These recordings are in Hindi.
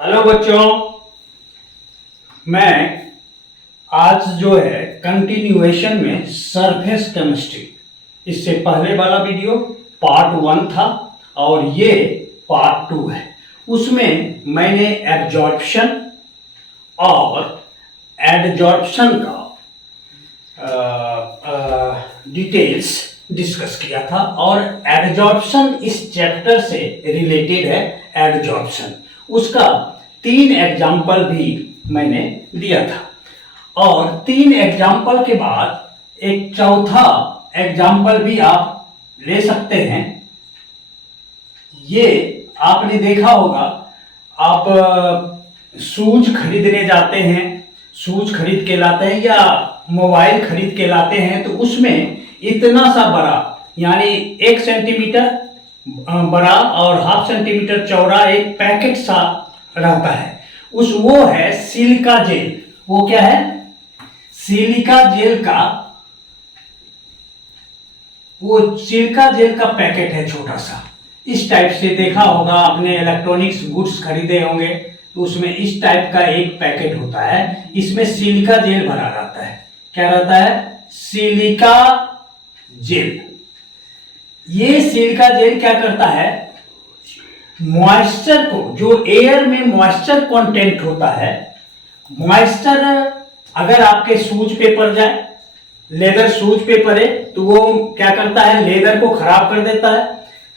हेलो बच्चों, मैं आज जो है कंटिन्यूएशन में सरफेस केमिस्ट्री, इससे पहले वाला वीडियो पार्ट 1 था और ये पार्ट 2 है। उसमें मैंने एब्जॉर्प्शन और एडजॉर्प्शन का डिटेल्स डिस्कस किया था और एडजॉर्प्शन इस चैप्टर से रिलेटेड है। एडजॉर्प्शन उसका 3 एग्जाम्पल भी मैंने दिया था और 3 एग्जाम्पल के बाद एक चौथा एग्जाम्पल भी आप ले सकते हैं। ये आपने देखा होगा, आप शूज खरीदने जाते हैं, शूज खरीद के लाते हैं या मोबाइल खरीद के लाते हैं, तो उसमें इतना सा बड़ा यानी 1 सेंटीमीटर बड़ा और हाफ सेंटीमीटर चौड़ा एक पैकेट सा रहता है। वो है सिलिका जेल। वो क्या है? सिलिका जेल का, वो सिलिका जेल का पैकेट है छोटा सा। इस टाइप से देखा होगा आपने, इलेक्ट्रॉनिक्स गुड्स खरीदे होंगे तो उसमें इस टाइप का एक पैकेट होता है। इसमें सिलिका जेल भरा रहता है। क्या रहता है? Silica gel. ये सिलिका जेल क्या करता है? मॉइस्चर को, जो एयर में मॉइस्चर कंटेंट होता है, मॉइस्चर अगर आपके शूज पे पड़ जाए, लेदर शूज पे पड़े, तो वो क्या करता है? लेदर को खराब कर देता है।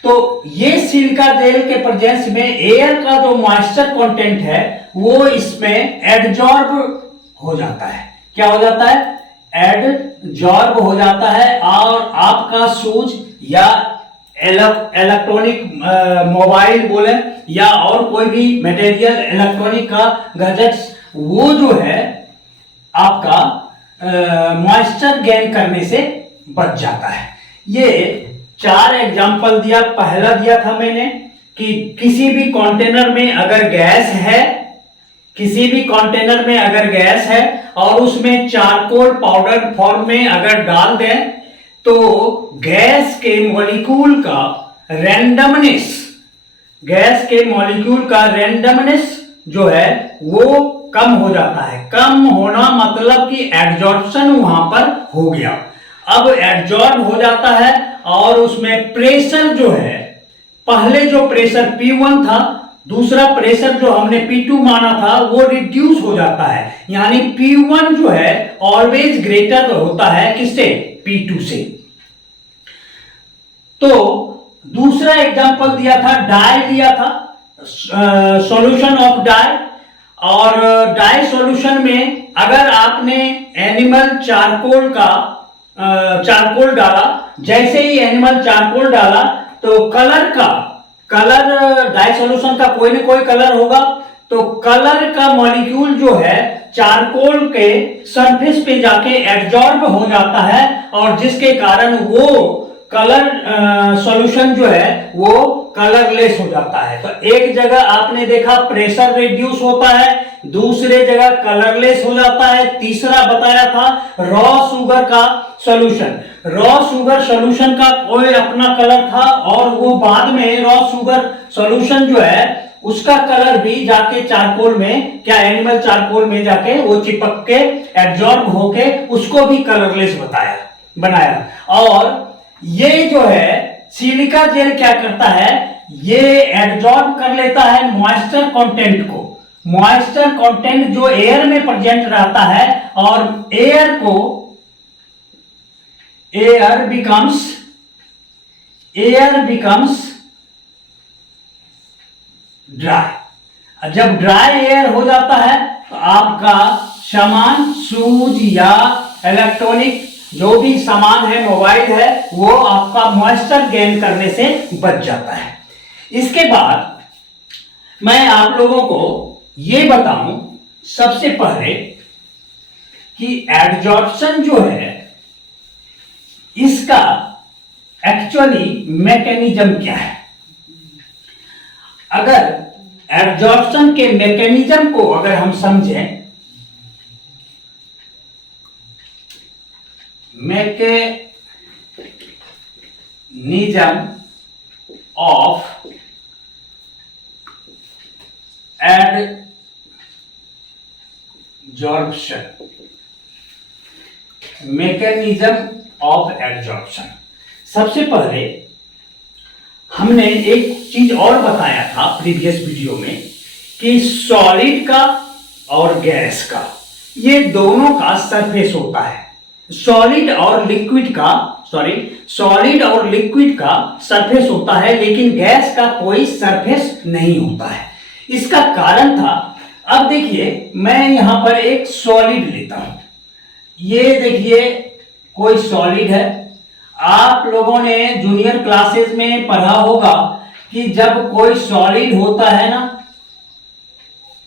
तो ये सिलिका जेल के प्रेजेंस में एयर का जो मॉइस्चर कंटेंट है वो इसमें एडजॉर्ब हो जाता है। क्या हो जाता है? एडजॉर्ब हो जाता है और आपका शूज या इलेक्ट्रॉनिक मोबाइल बोले या और कोई भी मटेरियल इलेक्ट्रॉनिक का गैजेट्स, वो जो है आपका मॉइस्चर गेन करने से बच जाता है। ये 4 एग्जाम्पल दिया। पहला दिया था मैंने कि किसी भी कंटेनर में अगर गैस है, किसी भी कंटेनर में अगर गैस है और उसमें चारकोल पाउडर फॉर्म में अगर डाल दें तो गैस के मॉलिक्यूल का रैंडमनेस, गैस के मॉलिक्यूल का रैंडमनेस जो है वो कम हो जाता है। कम होना मतलब कि एडजॉर्प्शन वहां पर हो गया। अब एडजॉर्ब हो जाता है और उसमें प्रेशर जो है, पहले जो प्रेशर P1 था, दूसरा प्रेशर जो हमने P2 माना था, वो रिड्यूस हो जाता है। यानी P1 जो है ऑलवेज ग्रेटर होता है किससे? P2 से। तो दूसरा एग्जांपल दिया था, डाई दिया था, सॉल्यूशन ऑफ डाई। और डाई सॉल्यूशन में अगर आपने एनिमल चारकोल का चारकोल डाला, जैसे ही एनिमल चारकोल डाला तो कलर डाई सॉल्यूशन का कोई ना कोई कलर होगा, तो कलर का मॉलिक्यूल जो है चारकोल के सरफेस पे जाके एब्जॉर्ब हो जाता है और जिसके कारण वो कलर सॉल्यूशन जो है वो कलरलेस हो जाता है। तो एक जगह आपने देखा प्रेशर रिड्यूस होता है, दूसरे जगह कलरलेस हो जाता है। तीसरा बताया था रॉ शुगर का सॉल्यूशन। रॉ शुगर सॉल्यूशन का कोई अपना कलर था और वो बाद में रॉ शुगर सॉल्यूशन जो है उसका कलर भी जाके चारकोल में, क्या एनिमल चारकोल में जाके वो चिपक के एब्जॉर्ब होके उसको भी कलरलेस बनाया। और ये जो है सिलिका जेल क्या करता है? ये एब्जॉर्ब कर लेता है मॉइस्चर कंटेंट को। मॉइस्चर कंटेंट जो एयर में प्रेजेंट रहता है और एयर बिकम्स ड्राई। जब ड्राई एयर हो जाता है तो आपका सामान, शूज या इलेक्ट्रॉनिक जो भी सामान है, मोबाइल है, वो आपका मॉइस्चर गेन करने से बच जाता है। इसके बाद मैं आप लोगों को ये बताऊं सबसे पहले कि एडजॉर्प्शन जो है इसका एक्चुअली मैकेनिज्म क्या है। अगर एब्जॉर्प्शन के मैकेनिज्म को अगर हम समझें, mechanism of adsorption, mechanism of adsorption. सबसे पहले हमने एक चीज और बताया था प्रीवियस वीडियो में कि सॉलिड का और गैस का, ये दोनों का सरफेस होता है। सॉलिड और लिक्विड का सरफेस होता है, लेकिन गैस का कोई सरफेस नहीं होता है। इसका कारण था, अब देखिए मैं यहां पर एक सॉलिड लेता हूं, ये देखिए कोई सॉलिड है। आप लोगों ने जूनियर क्लासेस में पढ़ा होगा कि जब कोई सॉलिड होता है ना,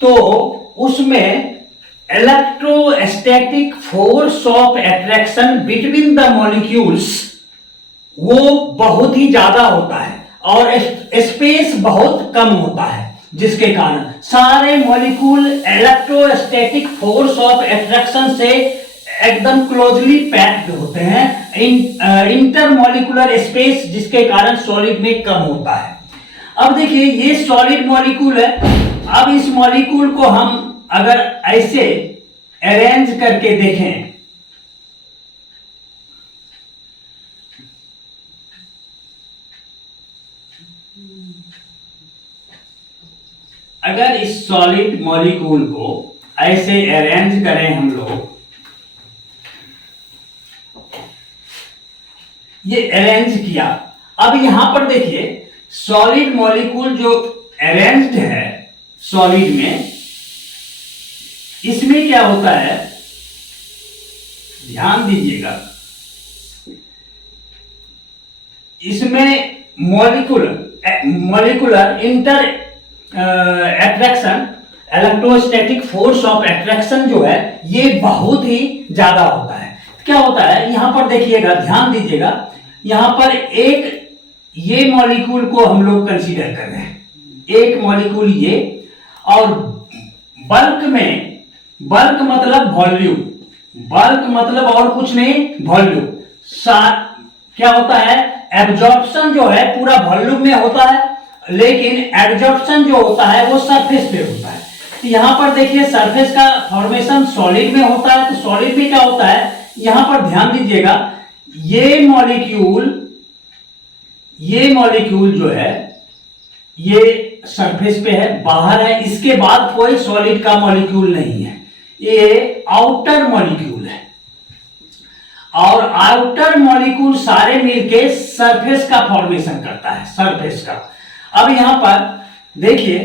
तो उसमें electrostatic force of attraction between the molecules वो बहुत ही ज्यादा होता है और स्पेस बहुत कम होता है, जिसके कारण सारे molecule electrostatic force of attraction से एकदम क्लोजली पैक्ड होते हैं। इंटरमॉलिक्यूलर स्पेस जिसके कारण सॉलिड में कम होता है। अब देखिए ये सॉलिड मॉलिक्यूल है। अब इस मॉलिक्यूल को हम अगर ऐसे अरेंज करके देखें, अगर इस सॉलिड मॉलिक्यूल को ऐसे अरेंज करें हम लोग, ये अरेंज किया। अब यहां पर देखिए सॉलिड मॉलिक्यूल जो अरेंज्ड है सॉलिड में, इसमें क्या होता है, ध्यान दीजिएगा, इसमें molecular inter attraction, electrostatic force of attraction जो है ये बहुत ही ज्यादा होता है। क्या होता है यहां पर देखिएगा, ध्यान दीजिएगा, यहां पर एक ये मॉलिक्यूल को हम लोग कंसीडर कर रहे हैं, एक मॉलिक्यूल ये, और बल्क में, बल्क मतलब वॉल्यूम, बल्क मतलब और कुछ नहीं वॉल्यूम। क्या होता है, एब्जॉर्प्शन जो है पूरा वॉल्यूम में होता है, लेकिन एडजॉर्प्शन जो होता है वो सरफेस पे होता है। तो यहां पर देखिए सरफेस का फॉर्मेशन सॉलिड में होता है, तो सॉलिड में क्या होता है, यहां पर ध्यान दीजिएगा, ये मॉलिक्यूल जो है ये सरफेस पे है, बाहर है, इसके बाद कोई सॉलिड का मॉलिक्यूल नहीं है, ये आउटर मॉलिक्यूल है। और आउटर मॉलिक्यूल सारे मिलके सरफेस का फॉर्मेशन करता है, सरफेस का। अब यहां पर देखिए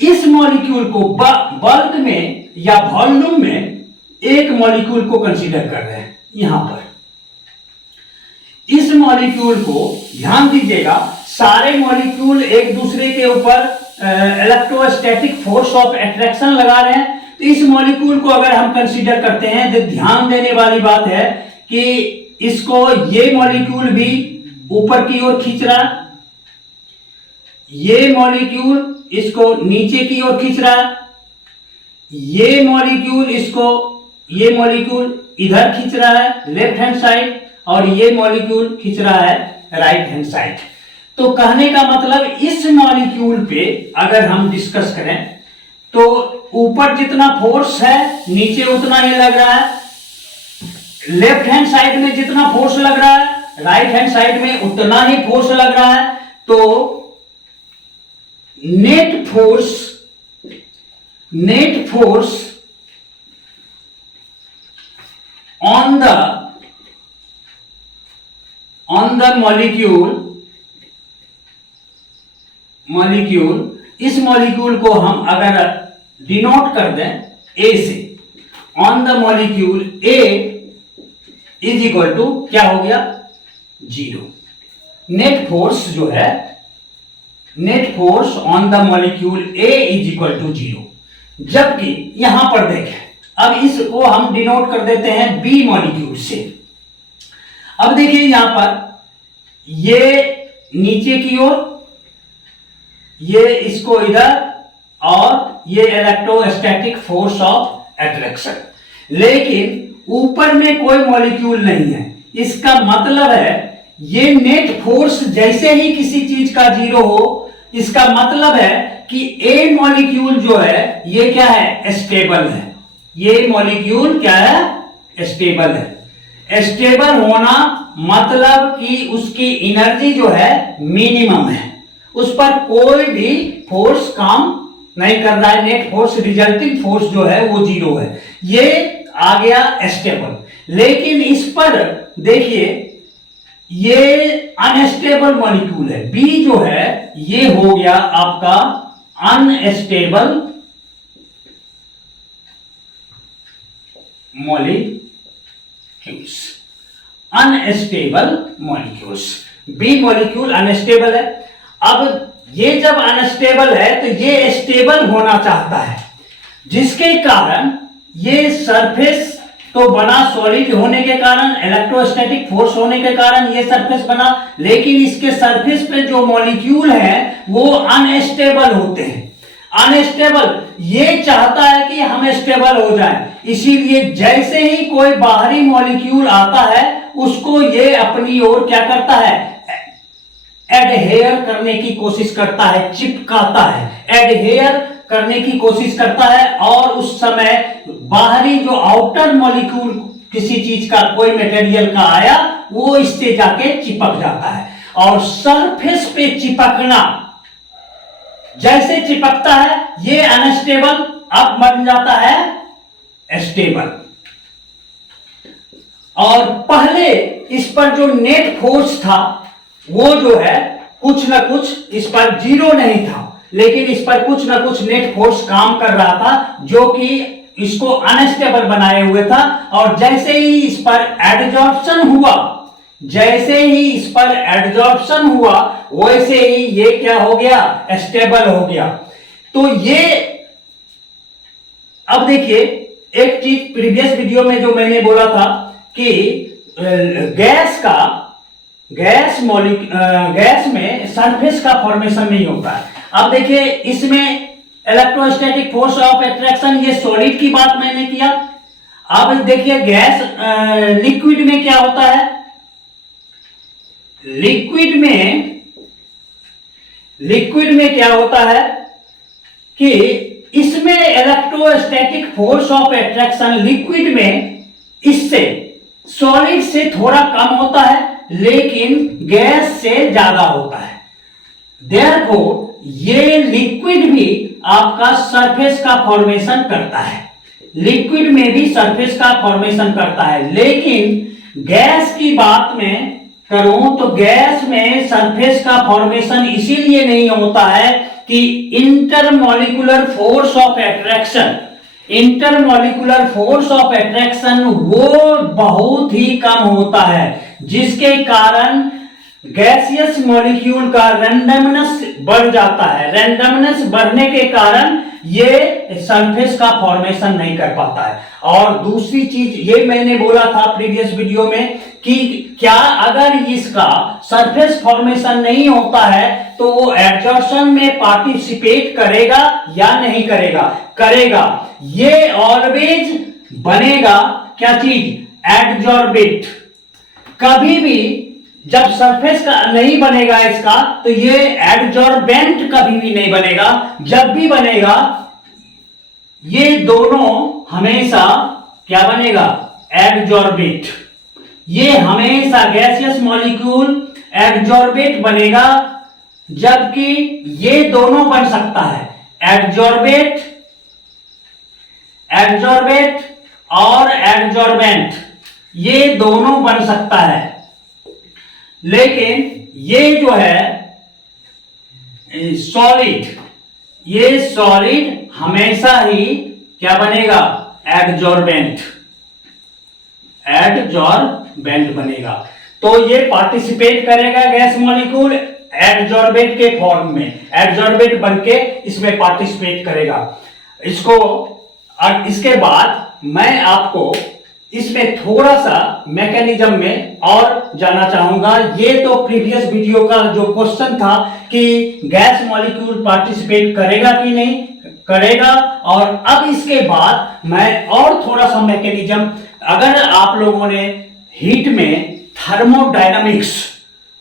इस मॉलिक्यूल को बल्क में या वॉल्यूम में एक मॉलिक्यूल को कंसीडर कर रहे हैं। यहां पर इस मॉलिक्यूल को ध्यान दीजिएगा, सारे मॉलिक्यूल एक दूसरे के ऊपर इलेक्ट्रोस्टैटिक फोर्स ऑफ अट्रैक्शन लगा रहे हैं। तो इस मॉलिक्यूल को अगर हम कंसीडर करते हैं तो ध्यान देने वाली बात है कि इसको ये मॉलिक्यूल भी ऊपर की ओर खींच रहा है, ये मॉलिक्यूल इसको नीचे की ओर खींच रहा है, ये मॉलिक्यूल इसको, ये मॉलिक्यूल इधर खींच रहा है लेफ्ट हैंड साइड, और ये मॉलिक्यूल खींच रहा है राइट हैंड साइड। तो कहने का मतलब इस मॉलिक्यूल पे अगर हम डिस्कस करें तो ऊपर जितना फोर्स है नीचे उतना ही लग रहा है, लेफ्ट हैंड साइड में जितना फोर्स लग रहा है राइट हैंड साइड में उतना ही फोर्स लग रहा है। तो net force on the molecule, इस मॉलिक्यूल को हम अगर डिनोट कर दें ए से, on the molecule A is equal to क्या हो गया, 0। नेट फोर्स जो है, net force on the molecule A is equal to 0। जबकि यहां पर देखें, अब इसको हम डिनोट कर देते हैं बी मॉलिक्यूल से। अब देखिए यहां पर ये नीचे की ओर, ये इसको इधर, और ये इलेक्ट्रोस्टैटिक फोर्स ऑफ अट्रैक्शन, लेकिन ऊपर में कोई मॉलिक्यूल नहीं है। इसका मतलब है ये नेट फोर्स जैसे ही किसी चीज का 0 हो इसका मतलब है कि ए मॉलिक्यूल जो है ये क्या है, स्टेबल है। ये मॉलिक्यूल क्या है, स्टेबल है। स्टेबल होना मतलब कि उसकी एनर्जी जो है मिनिमम है, उस पर कोई भी फोर्स काम नहीं कर रहा है, नेट फोर्स रिजल्टिंग फोर्स जो है वो 0 है। ये आ गया स्टेबल। लेकिन इस पर देखिए ये अनस्टेबल मॉलिक्यूल है, बी जो है ये हो गया आपका unstable molecules. Unstable molecules, B molecule unstable है। अब ये जब अनस्टेबल है तो ये स्टेबल होना चाहता है, जिसके कारण ये सरफेस तो बना सॉलिड होने के कारण, इलेक्ट्रोस्टैटिक फोर्स होने के कारण ये सरफेस बना, लेकिन इसके सरफेस पे जो मॉलिक्यूल है वो अनस्टेबल होते हैं। अनस्टेबल, ये चाहता है कि हम स्टेबल हो जाएं, इसीलिए जैसे ही कोई बाहरी मॉलिक्यूल आता है उसको ये अपनी ओर क्या करता है, एडहेयर करने की कोशिश करता है, चिपकाता है, एडहेयर करने की कोशिश करता है। और उस समय बाहरी जो आउटर मॉलिक्यूल किसी चीज का, कोई मटेरियल का आया, वो इससे जाके चिपक जाता है। और सरफेस पे चिपकना, जैसे चिपकता है ये अनस्टेबल अब बन जाता है स्टेबल। और पहले इस पर जो नेट फोर्स था वो जो है कुछ ना कुछ, इस पर 0 नहीं था, लेकिन इस पर कुछ ना कुछ नेट फोर्स काम कर रहा था जो कि इसको अनस्टेबल बनाए हुए था। और जैसे ही इस पर एडजॉर्प्शन हुआ, जैसे ही इस पर एडजॉर्प्शन हुआ वैसे ही ये क्या हो गया, स्टेबल हो गया। तो ये अब देखिए एक चीज प्रीवियस वीडियो में जो मैंने बोला था कि गैस में सरफेस का फॉर्मेशन नहीं होता है। अब देखिए इसमें इलेक्ट्रोस्टैटिक फोर्स ऑफ अट्रैक्शन, ये सॉलिड की बात मैंने किया। अब देखिए गैस, लिक्विड में क्या होता है, लिक्विड में क्या होता है कि इसमें electrostatic force of attraction liquid में इससे सॉलिड से थोड़ा कम होता है, लेकिन गैस से ज्यादा होता है। देयरफॉर ये लिक्विड भी आपका सरफेस का फॉर्मेशन करता है, लिक्विड में भी सरफेस का फॉर्मेशन करता है। लेकिन गैस की बात में करूं तो गैस में सरफेस का फॉर्मेशन इसीलिए नहीं होता है कि intermolecular force of attraction, intermolecular force of attraction वो बहुत ही कम होता है, जिसके कारण गैसियस मॉलिक्यूल का रैंडमनेस बढ़ जाता है। रैंडमनेस बढ़ने के कारण ये सरफेस का फॉर्मेशन नहीं कर पाता है। और दूसरी चीज ये मैंने बोला था प्रीवियस वीडियो में कि क्या अगर इसका सरफेस फॉर्मेशन नहीं होता है तो वो एडजॉर्प्शन में पार्टिसिपेट करेगा या नहीं करेगा, करेगा। ये ऑलवेज बनेगा क्या चीज, एडजॉर्बेट। कभी भी जब सरफेस का नहीं बनेगा इसका तो ये एडजॉर्बेंट कभी भी नहीं बनेगा। जब भी बनेगा ये दोनों हमेशा क्या बनेगा, एडजॉर्बेट। ये हमेशा गैसियस मॉलिक्यूल एडजॉर्बेट बनेगा, जबकि ये दोनों बन सकता है, एडजॉर्बेट, एडजॉर्बेट और एडजॉर्बेंट, ये दोनों बन सकता है। लेकिन ये जो है सॉलिड, ये सॉलिड हमेशा ही क्या बनेगा, एडजॉर्बेंट, एडजॉर्बेंट बनेगा। तो ये पार्टिसिपेट करेगा गैस मॉलिक्यूल एडजॉर्बेट के फॉर्म में, एडजॉर्बेट बनके इसमें पार्टिसिपेट करेगा। इसको और इसके बाद मैं आपको इसमें थोड़ा सा मैकेनिज्म में और जाना चाहूंगा। ये तो प्रीवियस वीडियो का जो क्वेश्चन था कि गैस मॉलिक्यूल पार्टिसिपेट करेगा कि नहीं करेगा, और अब इसके बाद मैं और थोड़ा सा मैकेनिज्म, अगर आप लोगों ने हीट में थर्मोडायनामिक्स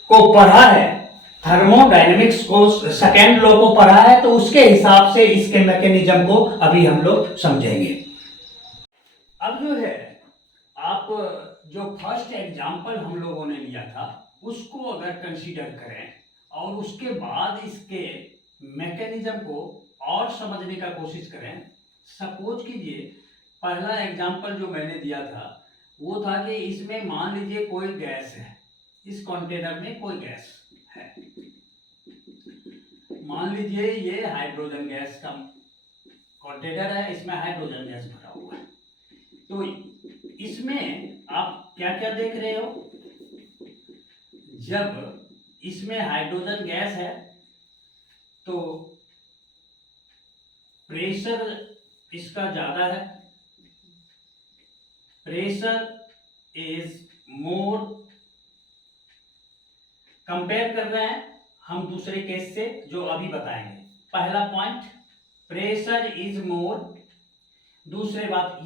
को पढ़ा है थर्मोडायनेमिक्स को सेकेंड लॉ को पढ़ा है, तो उसके हिसाब से इसके मैकेनिज्म को अभी हम लोग समझेंगे। अब जो है, आप जो फर्स्ट एग्जाम्पल हम लोगों ने लिया था उसको अगर कंसीडर करें और उसके बाद इसके मैकेनिज्म को और समझने का कोशिश करें। सपोज कीजिए, पहला एग्जाम्पल जो मैंने दिया था वो था कि इसमें मान लीजिए कोई गैस है, इस कंटेनर में कोई गैस है, मान लीजिए ये हाइड्रोजन गैस का कंटेनर है, इसमें हाइड्रोजन गैस भरा हुआ है। तो इसमें आप क्या क्या देख रहे हो, जब इसमें हाइड्रोजन गैस है तो प्रेशर इसका ज्यादा है, प्रेशर इज मोर, कंपेयर कर रहे हैं हम दूसरे केस से जो अभी बताएंगे। पहला पॉइंट, प्रेशर इज मोर। दूसरी बात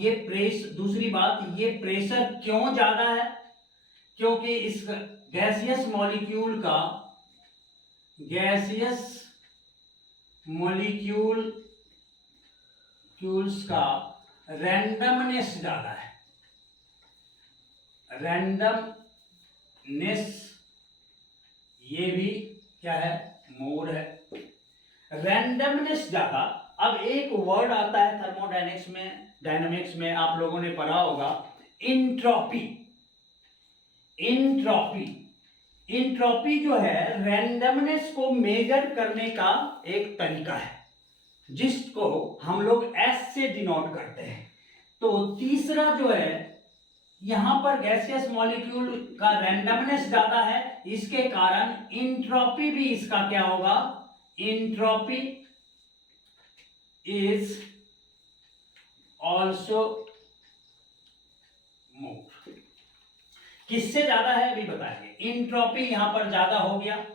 ये प्रेशर क्यों ज्यादा है, क्योंकि इस गैसियस मॉलिक्यूल्स का रैंडमनेस ज्यादा है। रैंडमनेस ये भी क्या है, मोर है, रैंडमनेस ज्यादा। अब एक वर्ड आता है डायनेमिक्स में आप लोगों ने पढ़ा होगा, इंट्रोपी। इंट्रोपी जो है रैंडमनेस को मेजर करने का एक तरीका है जिसको हम लोग एस से डिनोट करते हैं। तो तीसरा जो है, यहां पर गैसियस मॉलिक्यूल का रैंडमनेस ज्यादा है, इसके कारण इंट्रोपी भी इसका क्या होगा, इंट्रोपी इज ऑल्सो मोर। किससे ज्यादा है अभी बताएंगे, इंट्रोपी यहां पर ज्यादा हो गया।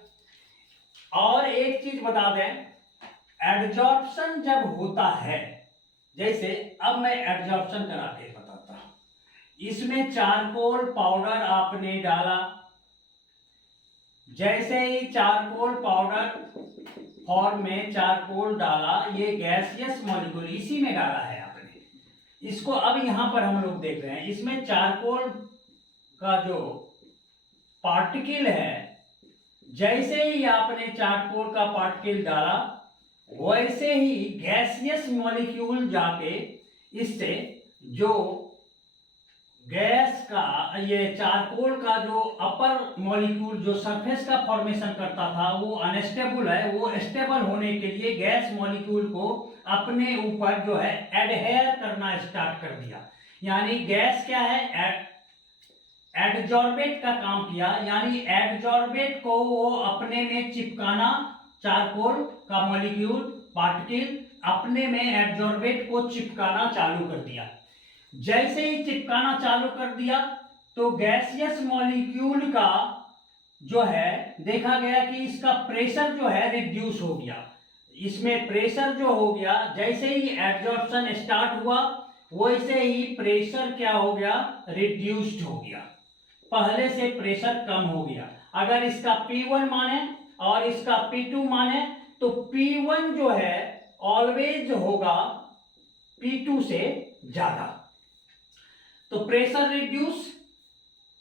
और एक चीज बता दें, एडजॉर्प्शन जब होता है, जैसे अब मैं एडजॉर्प्शन करा के बताता हूं, इसमें चारकोल पाउडर आपने डाला, जैसे ही चारकोल पाउडर फॉर्म में चारकोल डाला, ये गैसियस मॉलिक्यूल इसी में डाला है आपने इसको। अब यहां पर हम लोग देख रहे हैं, इसमें चारकोल का जो पार्टिकल है, जैसे ही आपने चारकोल का पार्टिकल डाला, वैसे ही गैसियस मॉलिक्यूल जाके इससे जो गैस का, ये चारकोल का जो अपर मॉलिक्यूल जो सरफेस का फॉर्मेशन करता था वो अनस्टेबल है, वो स्टेबल होने के लिए गैस मॉलिक्यूल को अपने ऊपर जो है एडहेयर करना स्टार्ट कर दिया। यानी गैस क्या है, एडजॉर्बेट का काम किया, यानी एडजॉर्बेट को वो अपने में चिपकाना, चारकोल का मॉलिक्यूल पार्टिकल अपने में एडजॉर्बेट को चिपकाना चालू कर दिया। जैसे ही चिपकाना चालू कर दिया तो गैसियस मॉलिक्यूल का जो है देखा गया कि इसका प्रेशर जो है रिड्यूस हो गया। इसमें प्रेशर जो हो गया, जैसे ही एब्जॉर्प्शन स्टार्ट हुआ वैसे ही प्रेशर क्या हो गया, रिड्यूस्ड हो गया, पहले से प्रेशर कम हो गया। अगर इसका P1 माने और इसका P2 माने तो P1 जो है ऑलवेज होगा P2 से ज्यादा। तो प्रेशर रिड्यूस,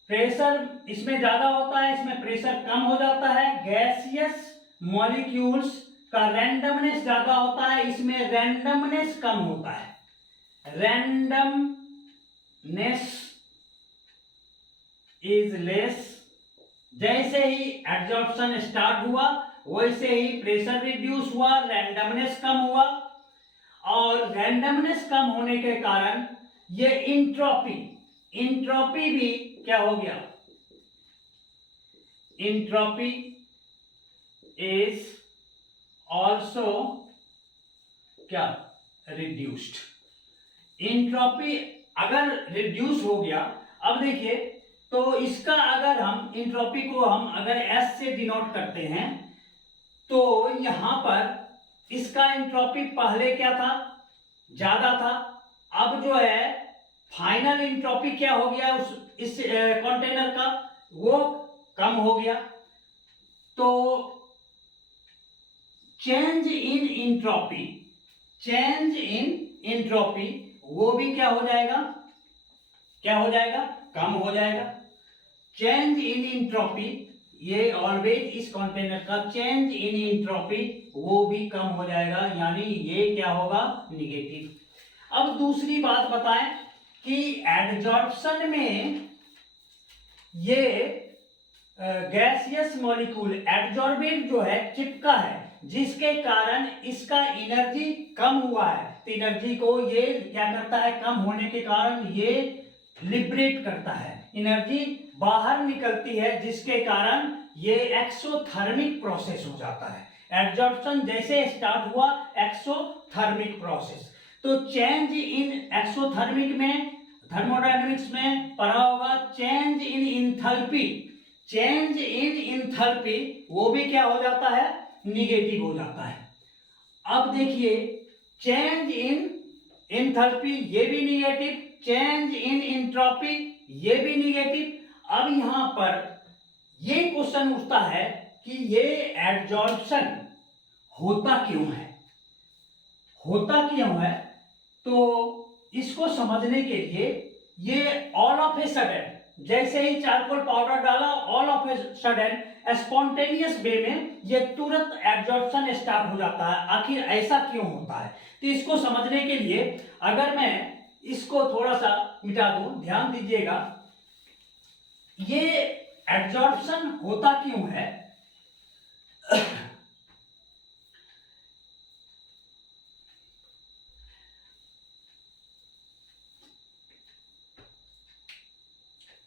प्रेशर इसमें ज्यादा होता है, इसमें प्रेशर कम हो जाता है। गैसियस मॉलिक्यूल्स का रैंडमनेस ज्यादा होता है, इसमें रैंडमनेस कम होता है। Randomness is less. जैसे ही एब्जॉर्प्शन स्टार्ट हुआ वैसे ही प्रेशर रिड्यूस हुआ, रैंडमनेस कम हुआ, और रैंडमनेस कम होने के कारण ये इंट्रोपी भी क्या हो गया, इंट्रोपी इज ऑल्सो क्या, रिड्यूस्ड। इंट्रोपी अगर रिड्यूस हो गया, अब देखिए तो इसका अगर हम इंट्रोपी को हम अगर एस से डिनोट करते हैं तो यहां पर इसका इंट्रोपी पहले क्या था, ज्यादा था, अब जो है फाइनल इंट्रोपी क्या हो गया इस कंटेनर का, वो कम हो गया। तो change in entropy, change in entropy वो भी क्या हो जाएगा, क्या हो जाएगा, कम हो जाएगा। चेंज इन इंट्रोपी, ये ऑलवेज इस कंटेनर का चेंज इन इंट्रोपी वो भी कम हो जाएगा, यानी ये क्या होगा, निगेटिव। अब दूसरी बात बताएं कि एडजॉर्प्शन में ये गैसियस मॉलिक्यूल एडजॉर्बेट जो है, चिपका है, जिसके कारण इसका एनर्जी कम हुआ है। तो एनर्जी को ये क्या करता है, कम होने के कारण ये लिबरेट करता है, एनर्जी बाहर निकलती है, जिसके कारण ये एक्सोथर्मिक प्रोसेस हो जाता है। एब्जॉर्प्शन जैसे स्टार्ट हुआ, एक्सोथर्मिक प्रोसेस। तो चेंज इन एक्सोथर्मिक में थर्मोडायनेमिक्स में पढ़ा होगा change in enthalpy, change in enthalpy वो भी क्या हो जाता है, निगेटिव हो जाता है। अब देखिए चेंज इन इंथैल्पी ये भी निगेटिव, चेंज इन एंट्रोपी ये भी निगेटिव। अब यहां पर ये क्वेश्चन उठता है कि ये एडजॉर्प्शन होता क्यों है, होता क्यों है। तो इसको समझने के लिए ये ऑल ऑफ ए सडन, जैसे ही चारकोल पाउडर डाला, all of a sudden spontaneous way में ये तुरंत एब्जॉर्प्शन स्टार्ट हो जाता है। आखिर ऐसा क्यों होता है, तो इसको समझने के लिए अगर मैं इसको थोड़ा सा मिटा दूं, ध्यान दीजिएगा, ये एब्जॉर्प्शन होता क्यों है।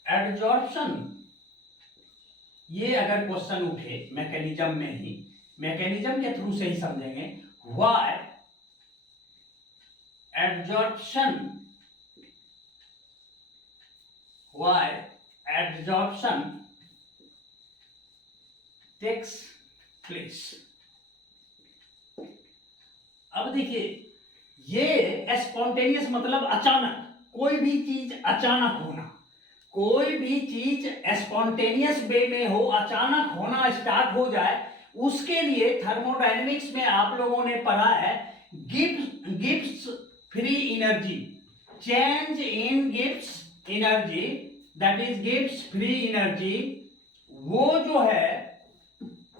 एब्जॉर्प्शन ये अगर क्वेश्चन उठे मैकेनिज्म में ही, मैकेनिज्म के थ्रू से ही समझेंगे, why absorption, why absorption takes place. अब देखिए ये स्पॉन्टेनियस मतलब अचानक, कोई भी चीज अचानक होना, कोई भी चीज स्पॉन्टेनियस वे में हो, अचानक होना स्टार्ट हो जाए, उसके लिए थर्मोडायनेमिक्स में आप लोगों ने पढ़ा है Gibbs free energy, change in Gibbs energy, that is Gibbs free energy, वो जो है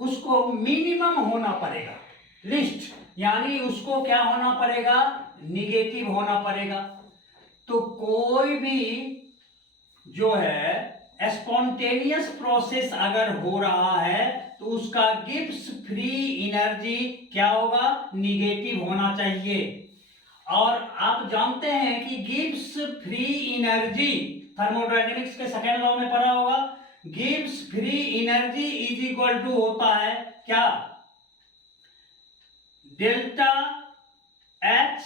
उसको मिनिमम होना पड़ेगा, लिस्ट, यानी उसको क्या होना पड़ेगा, निगेटिव होना पड़ेगा। तो कोई भी जो है स्पॉन्टेनियस प्रोसेस अगर हो रहा है तो उसका गिब्स फ्री एनर्जी क्या होगा, निगेटिव होना चाहिए। और आप जानते हैं कि गिब्स फ्री एनर्जी थर्मोडायनेमिक्स के सेकेंड लॉ में पढ़ा होगा, Gibbs free energy is equal to होता है क्या, delta H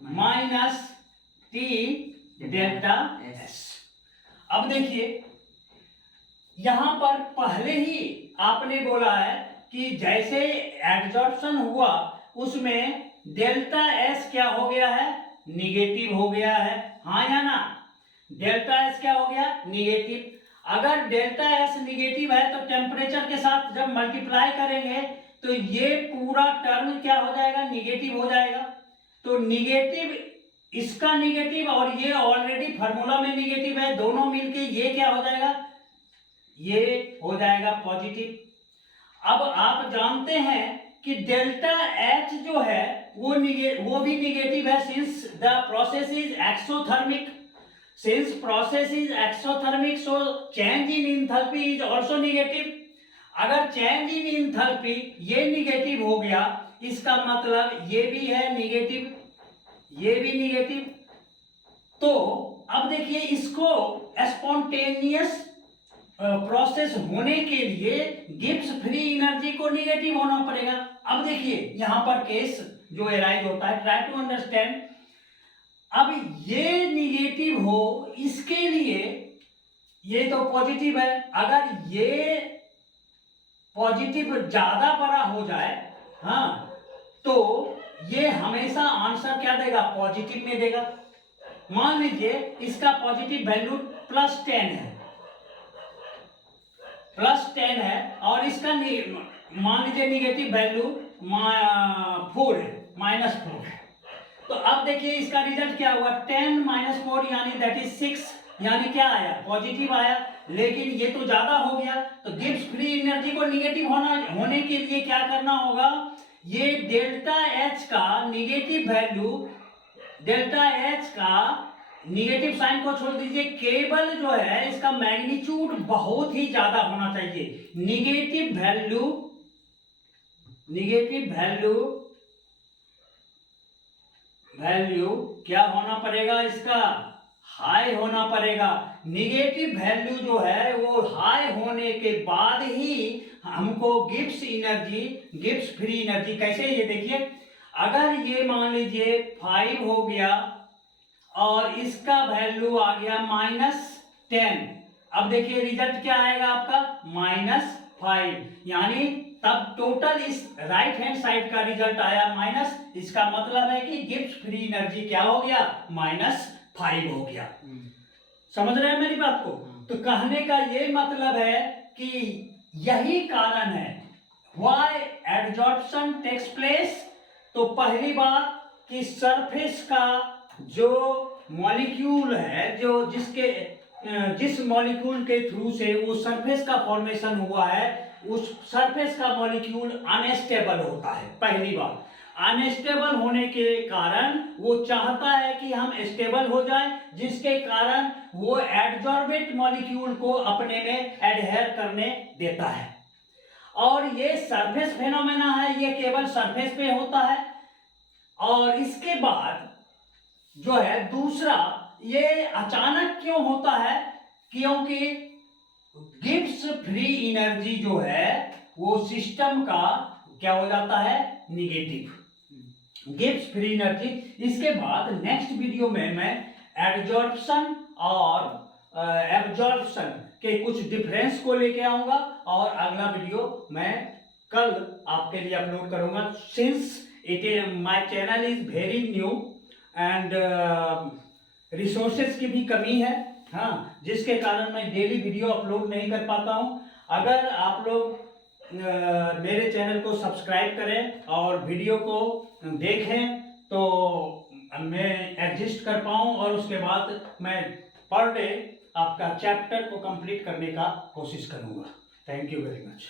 minus T delta S. अब देखिए यहां पर पहले ही आपने बोला है कि जैसे एब्जॉर्प्शन हुआ उसमें डेल्टा एस क्या हो गया है, निगेटिव हो गया है, हाँ या ना, डेल्टा एस क्या हो गया, निगेटिव। अगर डेल्टा एस निगेटिव है तो टेम्परेचर के साथ जब मल्टीप्लाई करेंगे तो ये पूरा टर्म क्या हो जाएगा, निगेटिव हो जाएगा। तो निगेटिव, इसका निगेटिव और ये ऑलरेडी फार्मूला में निगेटिव है, दोनों मिलके ये क्या हो जाएगा, ये हो जाएगा पॉजिटिव। अब आप जानते हैं कि डेल्टा एच जो है वो भी निगेटिव है, since the process is exothermic, since process is exothermic so change in enthalpy is also negative. अगर चेंज इन एंथैल्पी ये निगेटिव हो गया, इसका मतलब ये भी है निगेटिव, ये भी निगेटिव। तो अब देखिए इसको स्पॉन्टेनियस प्रोसेस होने के लिए गिब्स फ्री एनर्जी को निगेटिव होना पड़ेगा। अब देखिए यहां पर केस जो एराइज होता है, ट्राई टू अंडरस्टैंड। अब ये निगेटिव हो, इसके लिए ये तो पॉजिटिव है, अगर ये पॉजिटिव ज्यादा बड़ा हो जाए, हाँ, तो ये हमेशा आंसर क्या देगा, पॉजिटिव में देगा। मान लीजिए इसका पॉजिटिव वैल्यू +10 है, +10 है और इसका मान लीजिए निगेटिव वैल्यू 4 है, -4 है। तो अब देखिए इसका रिजल्ट क्या हुआ, 10 - 4 यानी दैट इज 6, यानी क्या आया, पॉजिटिव आया। लेकिन ये तो ज्यादा हो गया, तो गिब्स फ्री एनर्जी को निगेटिव होने के लिए क्या करना होगा, ये डेल्टा एच का निगेटिव वैल्यू, डेल्टा एच का निगेटिव साइन को छोड़ दीजिए, केवल जो है इसका मैग्नीट्यूड बहुत ही ज्यादा होना चाहिए। निगेटिव वैल्यू क्या होना पड़ेगा, इसका हाई होना पड़ेगा। निगेटिव वैल्यू जो है वो हाई होने के बाद ही हमको गिब्स फ्री एनर्जी कैसे, ये देखिए अगर ये मान लीजिए 5 हो गया और इसका वैल्यू आ गया -10, अब देखिए रिजल्ट क्या आएगा आपका -5, यानी तब टोटल इस राइट हैंड साइड का रिजल्ट आया माइनस, इसका मतलब है कि गिब्स फ्री एनर्जी क्या हो गया, -5 हो गया। समझ रहे हैं मेरी बात को? तो कहने का ये मतलब है कि यही कारण है व्हाई एडजॉर्प्शन टेक्स प्लेस। तो पहली बात कि सरफेस का जो मॉलिक्यूल है, जो जिस मॉलिक्यूल के थ्रू से वो सरफेस का फॉर्मेशन हुआ है, उस सरफेस का मॉलिक्यूल अनस्टेबल होता है। पहली बात, अनस्टेबल होने के कारण वो चाहता है कि हम स्टेबल हो जाएं, जिसके कारण वो एडजॉर्बेंट मॉलिक्यूल को अपने में एडहेयर करने देता है। और ये सरफेस फेनोमेना है, ये केवल सरफेस पे होता है। और इसके बाद जो है दूसरा, ये अचानक क्यों होता है, क्योंकि गिब्स फ्री एनर्जी जो है वो सिस्टम का क्या हो जाता है, निगेटिव गिब्स फ्री एनर्जी। इसके बाद नेक्स्ट वीडियो में मैं एडजॉर्प्शन और एब्जॉर्प्शन के कुछ डिफरेंस को लेके आऊंगा, और अगला वीडियो मैं कल आपके लिए अपलोड करूंगा। Since my channel is very new and resources की भी कमी है, हाँ, जिसके कारण मैं डेली वीडियो अपलोड नहीं कर पाता हूं। अगर आप लोग मेरे चैनल को सब्सक्राइब करें और वीडियो को देखें तो मैं एडजस्ट कर पाऊं, और उसके बाद मैं पर डे आपका चैप्टर को कंप्लीट करने का कोशिश करूंगा। Thank you very much.